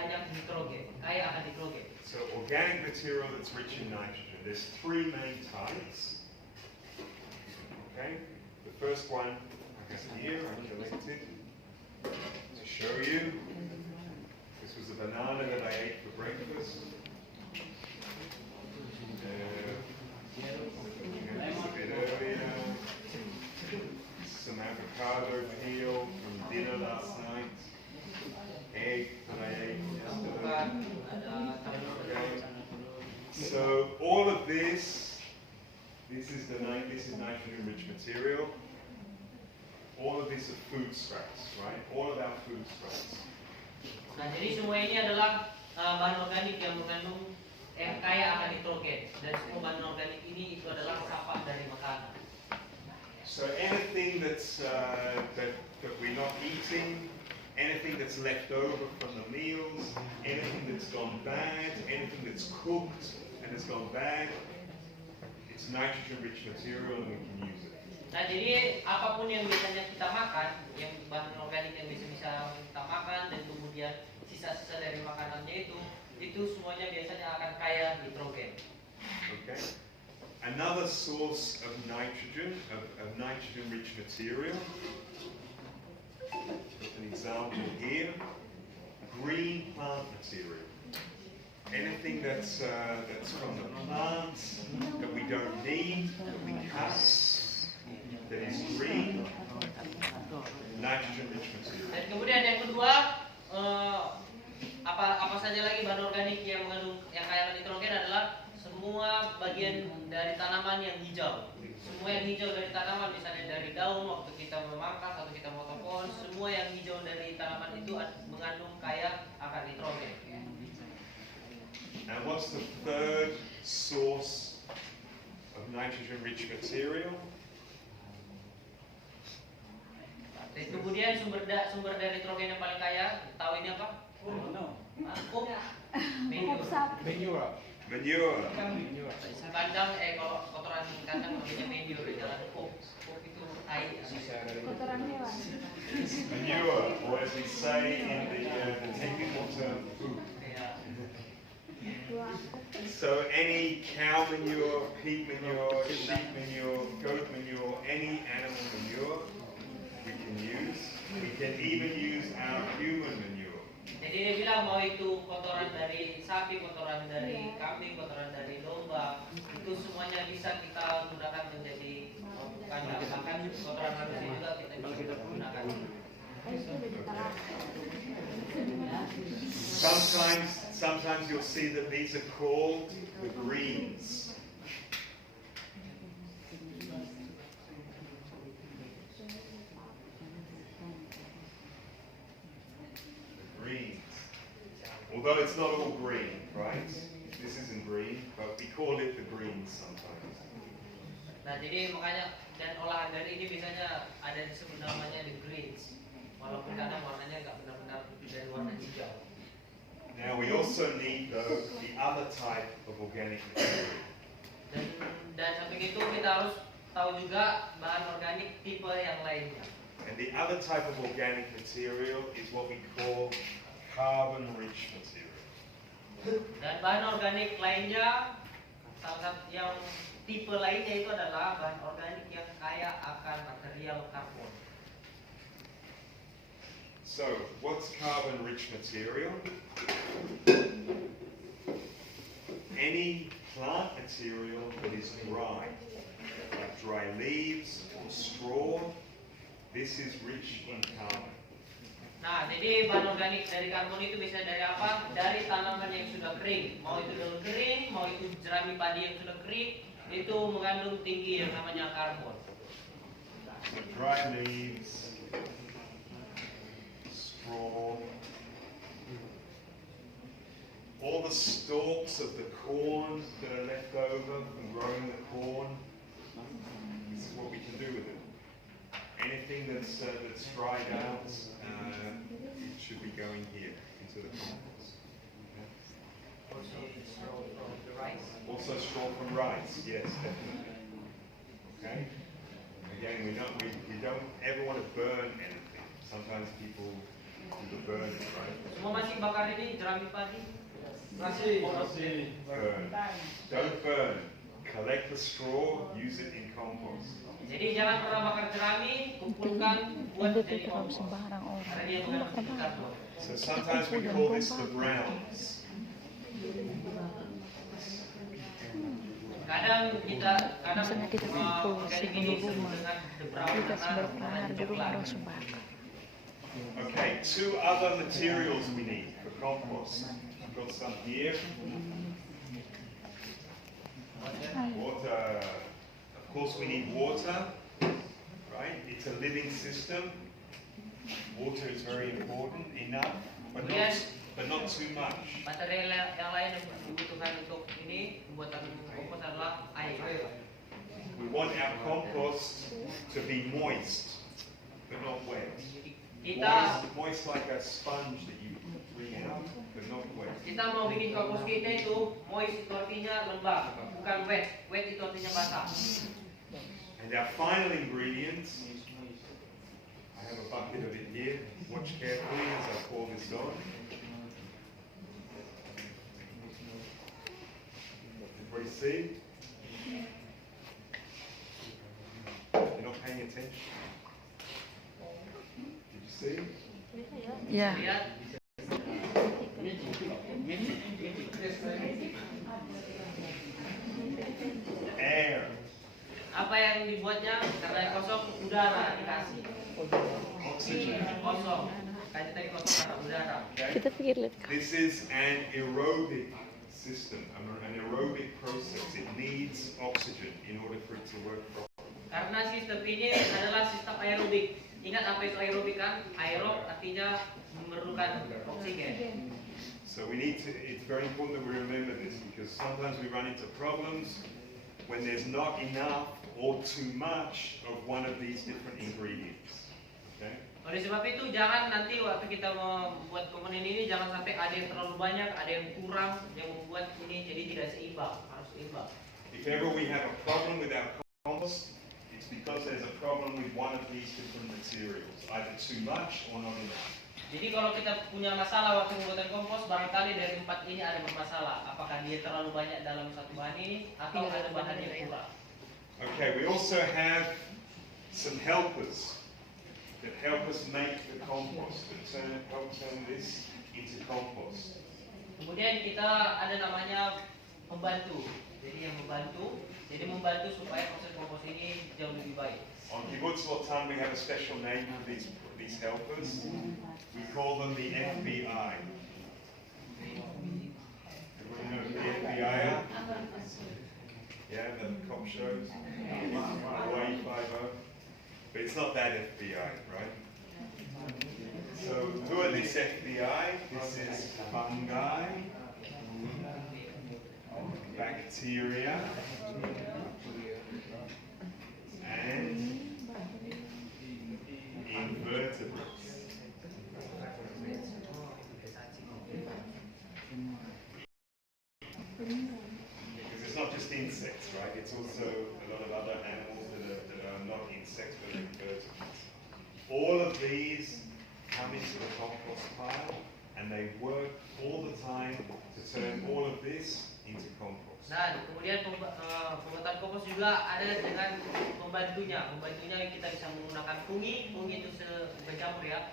banyak nitrogen, kaya akan nitrogen. So organic material that's rich in nitrogen. There's three main types. Okay, the first one I got here, I collected to show you. This was a banana that I ate for breakfast. A bit earlier. Some avocado peel from dinner last night. Egg that I ate yesterday. Okay. So all of this is nitrogen-rich material. All of these are food scraps, right? All of our food scraps. Nah, jadi semua ini adalah bahan organik yang mengandung kaya akan nitrogen, dan semua bahan organik ini itu adalah sampah dari makanan. So anything that's that we're not eating, anything that's left over from the meals, anything that's gone bad, anything that's cooked and has gone bad, it's nitrogen-rich material and we can use it. Nah, jadi apapun yang biasanya kita makan, yang bahan organik yang bisa kita makan dan kemudian sisa-sisa dari makanannya itu semuanya biasanya akan kaya nitrogen. Okay. Another source of nitrogen, of nitrogen-rich material. An example here: green plant material. Anything that's from the plants that we don't need, that we cut, that is green, nitrogen-rich material. Dan kemudian yang kedua, apa saja lagi bahan organik yang mengandung yang kaya nitrogen adalah semua bagian dari tanaman yang hijau. Semua yang hijau dari tanaman, misalnya dari daun waktu kita memangkas atau kita memotong pohon, semua yang hijau dari tanaman itu mengandung kaya akan nitrogen. And what's the third source of nitrogen-rich material? Dan kemudian sumber dari nitrogen yang paling kaya, tahu ini apa? Pupuk. Manure. Kandang, kalau kotoran kandang namanya manure, jalan pupuk itu tai. Kotoran hewan. Manure, or as we say in the technical term, poop. So any cow manure, pig manure, sheep manure, goat manure, any animal manure we can use. We can even use our human manure. Jadi dia bilang mau itu kotoran dari sapi, kotoran dari kambing, kotoran dari domba, itu semuanya bisa kita gunakan menjadi kandang. Bahkan kotoran manusia juga kita bisa gunakan. Sometimes you'll see that these are called the greens. Although it's not all green, right? This isn't green, but we call it the greens sometimes. Nah, jadi makanya dan olahan dari ini biasanya ada disebut namanya the greens, walaupun kadang warnanya nggak benar-benar dari warna hijau. Now we also need though the other type of organic material. Dan samping itu kita harus tahu juga bahan organik tipe yang lainnya. And the other type of organic material is what we call carbon-rich material. Dan bahan organik lainnya, salah satu yang tipe lainnya itu adalah bahan organik yang kaya akan material karbon. So, what's carbon-rich material? Any plant material that is dry, like dry leaves or straw, this is rich in carbon. Nah, jadi bahan organik dari karbon itu bisa dari apa? Dari tanaman yang sudah kering. Mau itu daun kering, mau itu jerami padi yang sudah kering, itu mengandung tinggi yang namanya karbon. So dry leaves, straw, all the stalks of the corn that are left over from growing the corn, this is what we can do with it. Anything that's dried out, it should be going here into the compost. Also straw from rice, yes, definitely. Okay. Again, we don't ever want to burn anything. Sometimes people the burn, right? Semua masih bakar ini jerami padi. Burn. Don't burn. Collect the straw, use it in compost. Jadi jangan pernah bakar jerami, kumpulkan buat Hindi jadi pwede raw kompos. sembarang oras. Karena dia Ang mengandung trabaho. karbon. So sometimes we call this the browns. Kadang Misalnya kita kumpul organik sa ini rumah, dengan the brown kita karena berpengaruh di rumah raw sebakar. Okay, two other materials we need for compost. I've got some here. Water. Of course, we need water, right? It's a living system. Water is very important, enough, but not too much. Material yang lain yang dibutuhkan untuk ini pembuatan kompos adalah air. We want our compost to be moist, but not wet. Kita Moist like a sponge that you wring out, but not wet. kita mau bikin kompos kita itu moist itu artinya lembab, bukan wet. Wet itu artinya basah. And our final ingredient, I have a bucket of it here. Watch carefully as I pour this on. Everybody see? You're not paying attention. Did you see? Ya, Lihat, Air. apa yang dibuatnya karena yang kosong udara dikasih. Oxygen. Kosong. Kayak tadi kosong karena udara. Okay? kita pikir lihat This is an aerobic system, an aerobic process. It needs oxygen in order for it to work properly. Karena sistem ini adalah sistem aerobik. Ingat apa itu aerobik kan? Aerob artinya memerlukan oksigen. So we need to, it's very important that we remember this because sometimes we run into problems when there's not enough or too much of one of these different ingredients. Okay? Oleh sebab itu jangan nanti waktu kita membuat komponen ini jangan sampai ada yang terlalu banyak, ada yang kurang yang membuat ini jadi tidak seimbang, harus seimbang. If ever we have a problem with our compost, it's because there's a problem with one of these different materials, either too much or not enough. Jadi kalau kita punya masalah waktu membuat kompos, barangkali dari 4 ini ada bermasalah. Apakah dia terlalu banyak dalam satu bahan ini atau ada bahan yang kurang? Okay, we also have some helpers that help us make the compost, that help turn this into compost. Kemudian kita ada namanya pembantu. Jadi yang membantu supaya proses kompos ini jauh lebih baik. On Kibbutz Lotan, we have a special name for these helpers. We call them the FBI. Everyone know who the FBI are? Yeah, the cop shows. Hawaii 5-0. But it's not that FBI, right? So, who are this FBI? This is fungi, bacteria, and invertebrates. Because it's not just insects, right? It's also a lot of other animals that are not insects but invertebrates. All of these come into the compost pile and they work all the time to turn all of this into compost. Dan kemudian pembuatan kompos juga ada dengan pembantunya. Pembantunya kita bisa menggunakan fungi itu bercampur ya.